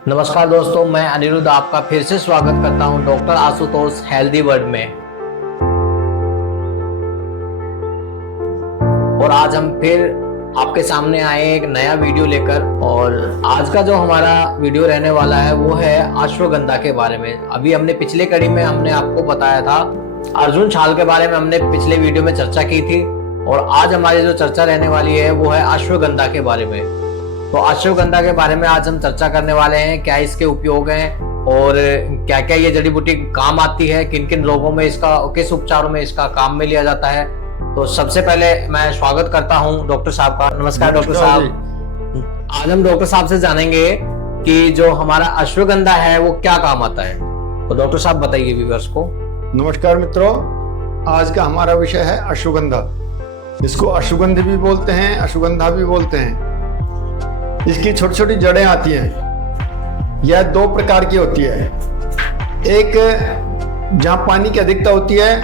नमस्कार दोस्तों, मैं अनिरुद्ध आपका फिर से स्वागत करता हूं डॉक्टर आशुतोष हेल्दी वर्ल्ड में। और आज हम फिर आपके सामने आए एक नया वीडियो लेकर। और आज का जो हमारा वीडियो रहने वाला है वो है अश्वगंधा के बारे में। अभी हमने पिछले कड़ी में हमने आपको बताया था अर्जुन छाल के बारे में, हमने पिछले वीडियो में चर्चा की थी। और आज हमारी जो चर्चा रहने वाली है वो है अश्वगंधा के बारे में। तो अश्वगंधा के बारे में आज हम चर्चा करने वाले हैं, क्या इसके उपयोग हैं और क्या क्या ये जड़ी बूटी काम आती है, किन किन रोगों में इसका, किस उपचारों में इसका काम में लिया जाता है। तो सबसे पहले मैं स्वागत करता हूं डॉक्टर साहब का। नमस्कार डॉक्टर साहब। आज हम डॉक्टर साहब से जानेंगे कि जो हमारा अश्वगंधा है वो क्या काम आता है। तो डॉक्टर साहब बताइए व्यूअर्स को। नमस्कार मित्रों, आज का हमारा विषय है अश्वगंधा। इसको अश्वगंध भी बोलते हैं, अश्वगंधा भी बोलते हैं। इसकी छोटी छोटी जड़ें आती हैं। यह दो प्रकार की होती है। एक जहाँ पानी की अधिकता होती है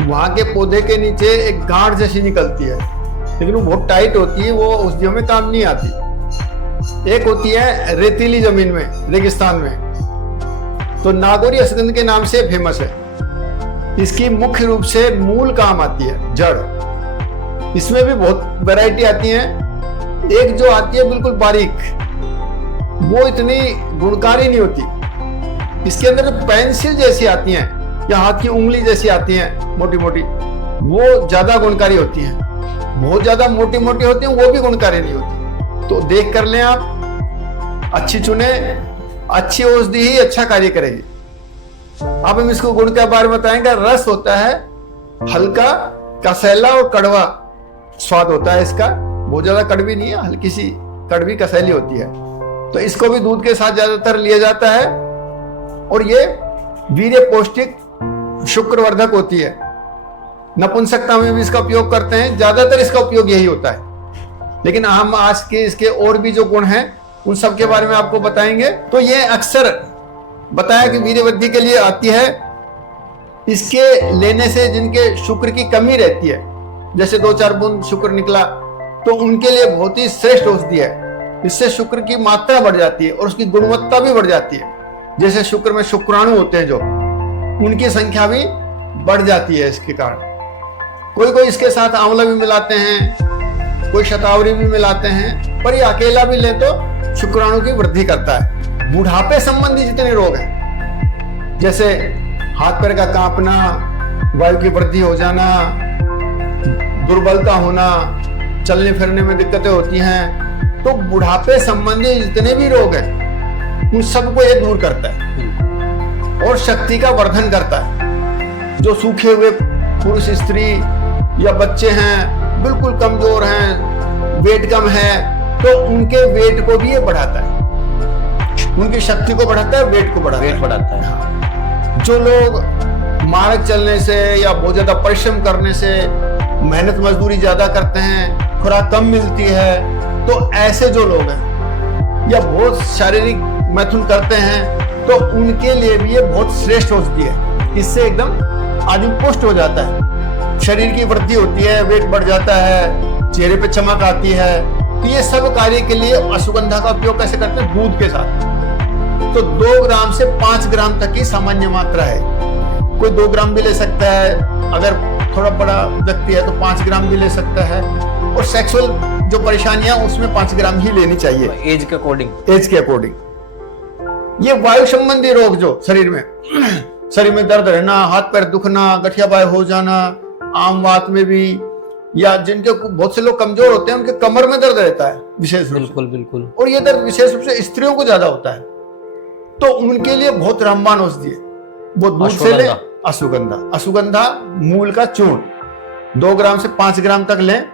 वहाँ के पौधे के नीचे एक गांठ जैसी निकलती है, लेकिन वो बहुत टाइट होती है, वो उस जगह में काम नहीं आती। एक होती है रेतीली जमीन में, रेगिस्तान में। तो नागौरी अश्वगंध के नाम से फेमस है। इसकी मुख्य रूप से मूल काम आती है, जड़। इसमें भी बहुत वैरायटी आती है। एक जो आती है बिल्कुल बारीक, वो इतनी गुणकारी नहीं होती। इसके अंदर जो पेंसिल जैसी आती हैं या हाथ की उंगली जैसी आती हैं मोटी मोटी, वो ज्यादा गुणकारी होती हैं। बहुत ज्यादा मोटी मोटी होती हैं, वो भी गुणकारी नहीं होती। तो देख कर लें आप, अच्छी चुने। अच्छी औषधि ही अच्छा कार्य करेगी। अब हम इसको गुण के बारे में बताएंगे। रस होता है हल्का, कसैला और कड़वा स्वाद होता है इसका। बहुत ज्यादा कड़वी नहीं है, हल्की सी कड़वी कसैली होती है। तो इसको भी दूध के साथ ज्यादातर लिया जाता है। और ये वीर्य पौष्टिक, शुक्रवर्धक होती है। नपुंसकता में भी इसका उपयोग करते हैं। ज्यादातर इसका उपयोग यही होता है। लेकिन हम आज के इसके और भी जो गुण हैं उन सब के बारे में आपको बताएंगे। तो ये अक्सर बताया कि वीर्य वृद्धि के लिए आती है। इसके लेने से जिनके शुक्र की कमी रहती है, जैसे 2-4 बूंद शुक्र निकला, तो उनके लिए बहुत ही श्रेष्ठ औषधि है। इससे शुक्र की मात्रा बढ़ जाती है और उसकी गुणवत्ता भी बढ़ जाती है। जैसे शुक्र में शुक्राणु होते हैं जो, उनकी संख्या भी बढ़ जाती है इसके कारण। कोई कोई इसके साथ आंवला भी मिलाते हैं, कोई शतावरी भी मिलाते हैं, पर ये अकेला भी ले तो शुक्राणु की वृद्धि करता है। बुढ़ापे संबंधी जितने रोग हैं, जैसे हाथ पैर का कांपना, वायु की वृद्धि हो जाना, दुर्बलता होना, चलने फिरने में दिक्कतें होती हैं, तो बुढ़ापे संबंधी जितने भी रोग हैं उन सबको ये दूर करता है और शक्ति का वर्धन करता है। जो सूखे हुए पुरुष, स्त्री या बच्चे हैं, बिल्कुल कमजोर हैं, वेट कम है, तो उनके वेट को भी ये बढ़ाता है। उनकी शक्ति को बढ़ाता है, वेट को बढ़ाता है। जो लोग मार्ग चलने से या बहुत ज्यादा परिश्रम करने से, मेहनत मजदूरी ज्यादा करते हैं, खुराक कम मिलती है, तो ऐसे जो लोग हैं या बहुत शारीरिक मैथुन करते हैं, तो उनके लिए भी ये बहुत श्रेष्ठ औषधि है। इससे एकदम आदमी पुष्ट हो जाता है, शरीर की वृद्धि होती है, वेट बढ़ जाता है, चेहरे पे चमक आती है। तो ये सब कार्य के लिए अश्वगंधा का उपयोग कैसे करते हैं? दूध के साथ। तो 2 ग्राम से 5 ग्राम तक की सामान्य मात्रा है। कोई 2 ग्राम भी ले सकता है, अगर थोड़ा बड़ा व्यक्ति है तो 5 ग्राम भी ले सकता है। और सेक्सुअल जो परेशानियां, उसमें 5 ग्राम ही लेनी चाहिए, एज के अकॉर्डिंग। ये वायु संबंधी रोग जो शरीर में दर्द रहना, हाथ पैर दुखना, गठिया बाय हो जाना, आम वात में भी, या जिनके बहुत से लोग कमजोर होते हैं उनके कमर में दर्द रहता है विशेष रूप से। बिल्कुल। और ये दर्द विशेष रूप से स्त्रियों को ज्यादा होता है, तो उनके लिए बहुत रामबाण औषधि है। वो दूध से ले अश्वगंधा मूल का चूर्ण 2 ग्राम से 5 ग्राम तक लें,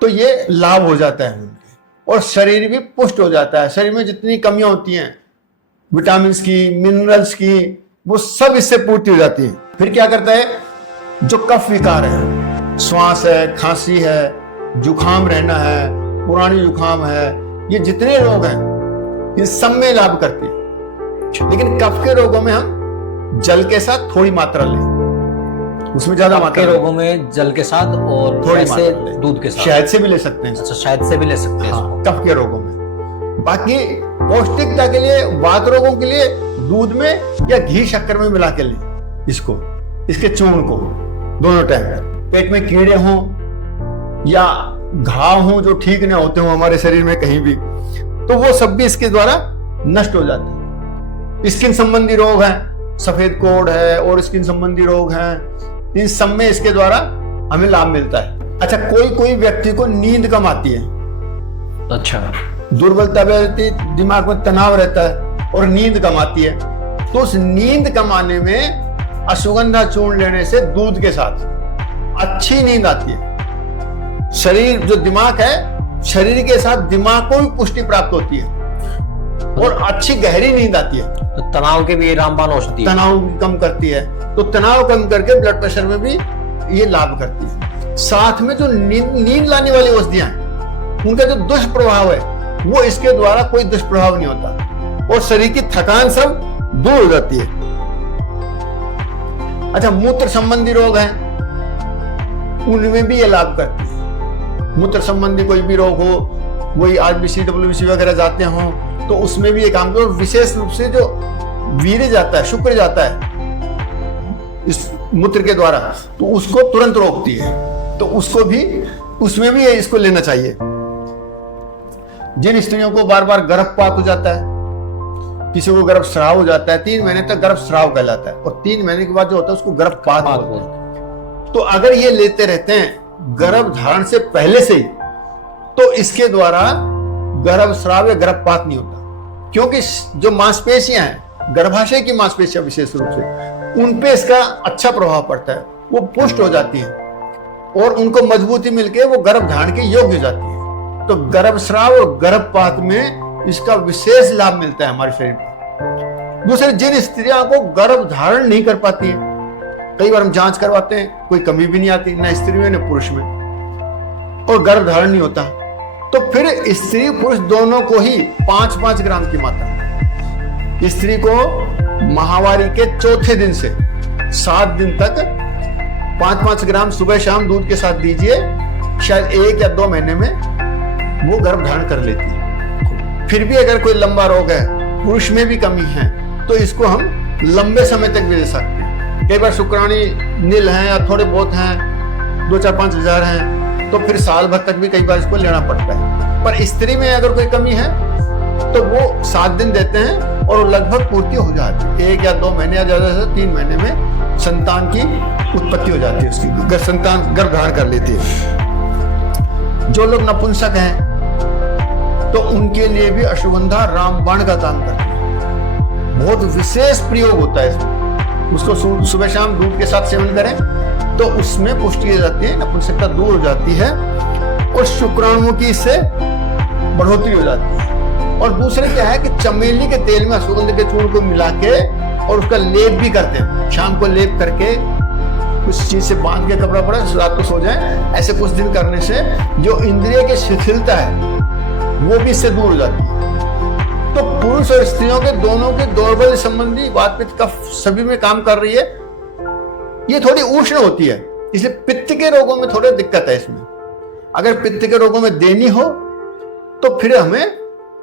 तो ये लाभ हो जाता है उनके। और शरीर भी पुष्ट हो जाता है। शरीर में जितनी कमियां होती हैं, विटामिन की, मिनरल्स की, वो सब इससे पूर्ति हो जाती है। फिर क्या करता है? जो कफ विकार है, श्वास है, खांसी है, जुखाम रहना है, पुरानी जुखाम है, ये जितने रोग हैं इन सब में लाभ करती है। लेकिन कफ के रोगों में हम जल के साथ थोड़ी मात्रा लें, उसमें ज्यादा मात्रा। रोगों में जल के साथ और थोड़ी दूध के साथ। शहद से भी ले सकते हैं। अच्छा, शहद से भी ले सकते हैं। हाँ, कफ के रोगों में बाकी पौष्टिकता के लिए, वात रोगों के लिए दूध में या घी शक्कर में मिला के लें इसको, इसके चूर्ण को दोनों टाइम। पेट में कीड़े हों या घाव हों जो ठीक न होते हों हमारे शरीर में कहीं भी, तो वो सब भी इसके द्वारा नष्ट हो जाते हैं। स्किन संबंधी रोग हैं, सफेद कोढ़ है और स्किन संबंधी रोग हैं, इन सब में इसके द्वारा हमें लाभ मिलता है। अच्छा, कोई कोई व्यक्ति को नींद कम आती है, अच्छा, दुर्बलता रहती है, दिमाग में तनाव रहता है और नींद कम आती है, तो उस नींद कम आने में अश्वगंधा चूर्ण लेने से दूध के साथ अच्छी नींद आती है। शरीर जो दिमाग है, शरीर के साथ दिमाग को भी पुष्टि प्राप्त होती है और अच्छी गहरी नींद आती है। तो तनाव के भी रामबाण औषधि है। तनाव कम करती है, तो तनाव कम करके ब्लड प्रेशर में भी ये लाभ करती है। साथ में जो नींद लाने वाली औषधियां हैं, उनका जो दुष्प्रभाव है वो इसके द्वारा कोई दुष्प्रभाव नहीं होता और शरीर की थकान सब दूर हो जाती है। अच्छा, मूत्र संबंधी रोग हैं, उनमें भी ये लाभ करती है। मूत्र संबंधी कोई भी रोग हो, वही आरबीसी डब्ल्यूबीसी वगैरह जाते हो, तो उसमें भी ये काम करो। विशेष रूप से जो वीर्य जाता है, शुक्र जाता है इस मूत्र के द्वारा, तो उसको तुरंत रोकती है, तो उसको भी, उसमें भी इसको लेना चाहिए। जिन स्त्रियों को बार बार गर्भपात हो जाता है, किसी को गर्भस्राव हो जाता है, 3 महीने तक गर्भस्राव कहलाता है और 3 महीने के बाद जो होता है उसको गर्भपात बोलते हैं। तो अगर ये लेते रहते हैं गर्भ धारण से पहले से ही, तो इसके द्वारा गर्भस्राव या गर्भपात नहीं होता, क्योंकि जो मांसपेशियां हैं, गर्भाशय की मांसपेशियां विशेष रूप से, उन पे इसका अच्छा प्रभाव पड़ता है, वो पुष्ट हो जाती है और उनको मजबूती मिलके वो गर्भ धारण के योग्य हो जाती है। तो गर्भस्राव और गर्भपात में इसका विशेष लाभ मिलता है हमारे शरीर में। दूसरे, जिन स्त्रियों को गर्भ धारण नहीं कर पाती है, कई बार हम जांच करवाते हैं, कोई कमी भी नहीं आती, ना स्त्री में ना पुरुष में, और गर्भ धारण नहीं होता, तो फिर स्त्री पुरुष दोनों को ही 5-5 ग्राम की मात्रा में, स्त्री को माहवारी के चौथे दिन से 7 दिन तक 5-5 ग्राम सुबह शाम दूध के साथ दीजिए, शायद 1 या 2 महीने में वो गर्भ धारण कर लेती है। फिर भी अगर कोई लंबा रोग है, पुरुष में भी कमी है, तो इसको हम लंबे समय तक भी दे सकते हैं। कई बार शुक्राणु नील हैं या थोड़े बहुत हैं, 2-4-5 हजार हैं, तो फिर साल भर तक भी कई बार इसको लेना पड़ता है। पर स्त्री में अगर कोई कमी है तो वो 7 दिन देते हैं और लगभग पूर्ति हो जाती है। 1 या 2 महीने या ज्यादा से 3 महीने में संतान की उत्पत्ति हो जाती है, उसकी संतान गर्भ धारण कर लेती है। जो लोग नपुंसक हैं तो उनके लिए भी अश्वगंधा रामबाण का काम करती है। बहुत विशेष प्रयोग होता है इसमें। उसको सुबह शाम दूध के साथ सेवन करें तो उसमें पुष्टि हो जाती है, नपुंसकता दूर हो जाती है और शुक्राणुओं की इससे बढ़ोतरी हो जाती है। और दूसरे क्या है कि चमेली के तेल में अश्वगंधा के चूर्ण को मिला के और उसका लेप भी करते हैं। शाम को लेप करके कुछ चीज से बांध के कपड़ा पड़ा, रात को सो जाए, ऐसे कुछ दिन करने से जो इंद्रिय की शिथिलता है वो भी इससे दूर हो जाती है। तो पुरुष और स्त्रियों के दोनों के दौर्बल्य संबंधी वात पित्त कफ सभी में काम कर रही है। ये थोड़ी उष्ण होती है, इसलिए पित्त के रोगों में थोड़ी दिक्कत है इसमें। अगर पित्त के रोगों में देनी हो तो फिर हमें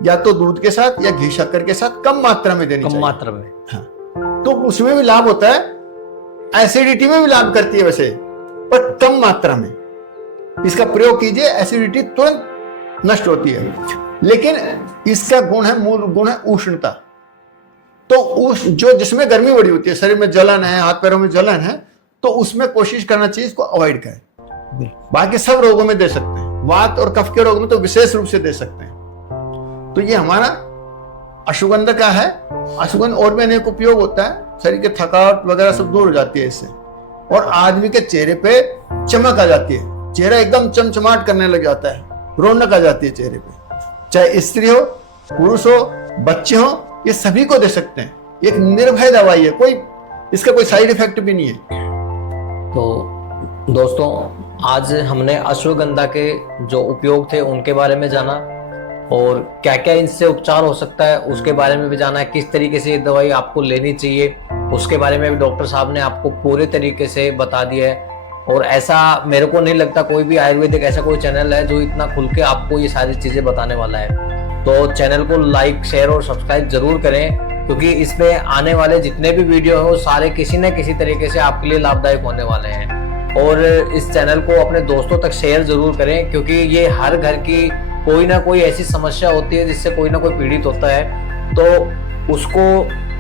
या तो दूध के साथ या घी शक्कर के साथ कम मात्रा में देनी चाहिए। कम मात्रा में, हाँ। तो उसमें भी लाभ होता है, एसिडिटी में भी लाभ करती है वैसे, पर कम मात्रा में इसका प्रयोग कीजिए, एसिडिटी तुरंत नष्ट होती है। लेकिन इसका गुण है, मूल गुण है उष्णता। तो उस जो जिसमें गर्मी बड़ी होती है, शरीर में जलन है, हाथ पैरों में जलन है, तो उसमें कोशिश करना चाहिए इसको अवॉइड करें। बाकी सब रोगों में दे सकते हैं, वात और कफ के रोग में तो विशेष रूप से दे सकते हैं। तो ये हमारा अश्वगंधा का है। अश्वगंधा और भी अनेक उपयोग होता है, शरीर के थकावट वगैरह सब दूर हो जाती है इससे, और आदमी के चेहरे पे चमक आ जाती है, चेहरा एकदम चमचमाट करने लग जाता है, रौनक आ जाती है चेहरे पे। चाहे स्त्री हो, पुरुष हो, बच्चे हो, ये सभी को दे सकते हैं। एक निर्भय दवाई है, कोई इसका कोई साइड इफेक्ट भी नहीं है। तो दोस्तों, आज हमने अश्वगंधा के जो उपयोग थे उनके बारे में जाना और क्या क्या इनसे उपचार हो सकता है उसके बारे में भी जाना है। किस तरीके से ये दवाई आपको लेनी चाहिए उसके बारे में भी डॉक्टर साहब ने आपको पूरे तरीके से बता दिया है। और ऐसा मेरे को नहीं लगता कोई भी आयुर्वेदिक ऐसा कोई चैनल है जो इतना खुल के आपको ये सारी चीजें बताने वाला है। तो चैनल को लाइक, शेयर और सब्सक्राइब जरूर करें, क्योंकि इसमें आने वाले जितने भी वीडियो है वो सारे किसी न किसी तरीके से आपके लिए लाभदायक होने वाले हैं। और इस चैनल को अपने दोस्तों तक शेयर जरूर करें, क्योंकि ये हर घर की कोई ना कोई ऐसी समस्या होती है जिससे कोई ना कोई पीड़ित होता है, तो उसको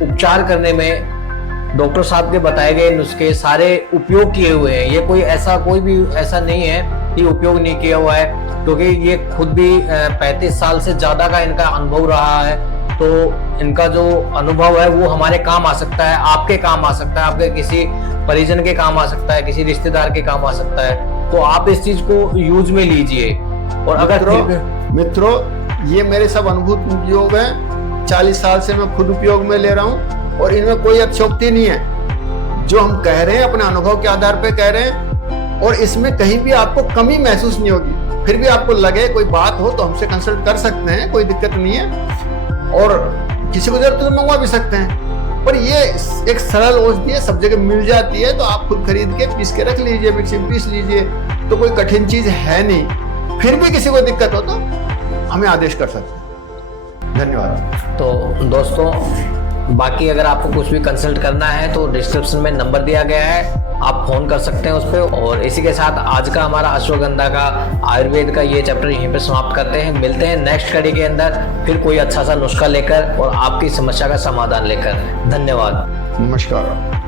उपचार करने में डॉक्टर साहब के बताए गए नुस्खे सारे उपयोग किए हुए हैं। ये कोई भी ऐसा नहीं है कि उपयोग नहीं किया हुआ है, क्योंकि ये खुद भी 35 साल से ज्यादा का इनका अनुभव रहा है। तो इनका जो अनुभव है वो हमारे काम आ सकता है, आपके काम आ सकता है, आपके किसी परिजन के काम आ सकता है, किसी रिश्तेदार के काम आ सकता है। तो आप इस चीज को यूज में लीजिए। और अगर मित्रों ये मेरे सब अनुभूत उपयोग है, 40 साल से मैं खुद उपयोग में ले रहा हूँ और इनमें कोई अतिशयोक्ति नहीं है। जो हम कह रहे हैं अपने अनुभव के आधार पे कह रहे हैं, और इसमें कहीं भी आपको कमी महसूस नहीं होगी। फिर भी आपको लगे कोई बात हो तो हमसे कंसल्ट कर सकते हैं, कोई दिक्कत नहीं है। और किसी को जरूरत तो मंगवा भी सकते हैं, पर ये एक सरल औषधि है, सब जगह मिल जाती है, तो आप खुद खरीद के पीस के रख लीजिए, मिक्सी में पीस लीजिए, तो कोई कठिन चीज है नहीं। फिर भी किसी को दिक्कत हो तो हमें आदेश कर सकते हैं। धन्यवाद। तो दोस्तों, बाकी अगर आपको कुछ भी कंसल्ट करना है तो डिस्क्रिप्शन में नंबर दिया गया है, आप फोन कर सकते हैं उस पर। और इसी के साथ आज का हमारा अश्वगंधा का आयुर्वेद का ये चैप्टर यहीं पे समाप्त करते हैं। मिलते हैं नेक्स्ट कड़ी के अंदर फिर कोई अच्छा सा नुस्खा लेकर और आपकी समस्या का समाधान लेकर। धन्यवाद। नमस्कार।